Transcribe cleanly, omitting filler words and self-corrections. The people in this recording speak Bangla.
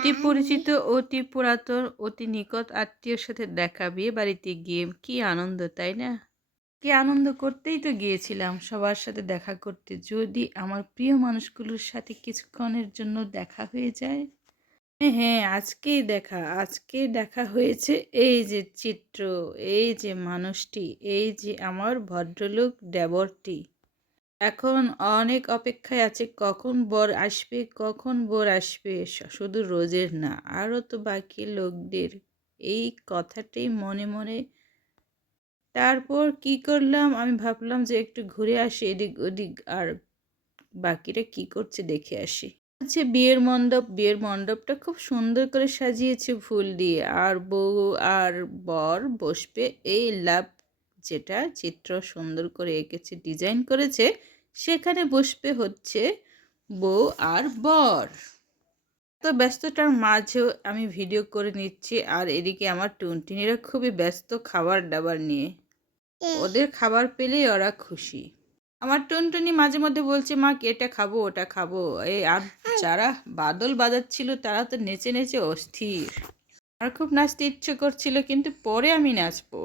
অতি পরিচিত, অতি পুরাতন, অতি নিকট আত্মীয়ের সাথে দেখা, বিয়ে বাড়িতে গিয়ে কি আনন্দ, তাই না? কি আনন্দ করতেই তো গিয়েছিলাম, সবার সাথে দেখা করতে। যদি আমার প্রিয় মানুষগুলোর সাথে কিছুক্ষণের জন্য দেখা হয়ে যায়। হ্যাঁ, আজকেই দেখা হয়েছে। এই যে চিত্র, এই যে মানুষটি, এই যে আমার ভদ্রলোক দেবরটি। এখন অনেক অপেক্ষায় আছে কখন বর আসবে, কখন বর আসবে। শুধু রোজের না, আরও তো বাকি লোকদের এই কথাটাই মনে মনে। তারপর কি করলাম, আমি ভাবলাম যে একটু ঘুরে আসি এদিক ওদিক, আর বাকিরা কি করছে দেখে আসি। হচ্ছে বিয়ের মণ্ডপ, বিয়ের মণ্ডপটা খুব সুন্দর করে সাজিয়েছে ফুল দিয়ে, আর বউ আর বর বসবে এই লাভ, যেটা চিত্র সুন্দর করে এঁকেছে, ডিজাইন করেছে, সেখানে বসবে হচ্ছে বউ আর বর। তো ব্যস্ততার মাঝেও আমি ভিডিও করে নিচ্ছি, আর এদিকে আমার টুনটুনিরা খুবই ব্যস্ত খাবার দাবার নিয়ে। ওদের খাবার পেলেই ওরা খুশি। আমার টুনটুনি মাঝে মধ্যে বলছে, মা এটা খাবো ওটা খাবো। আর যারা বাদল বাজাচ্ছিল তারা তো নেচে নেচে অস্থির। আমার খুব নাচতে ইচ্ছে করছিল, কিন্তু পরে আমি নাচবো।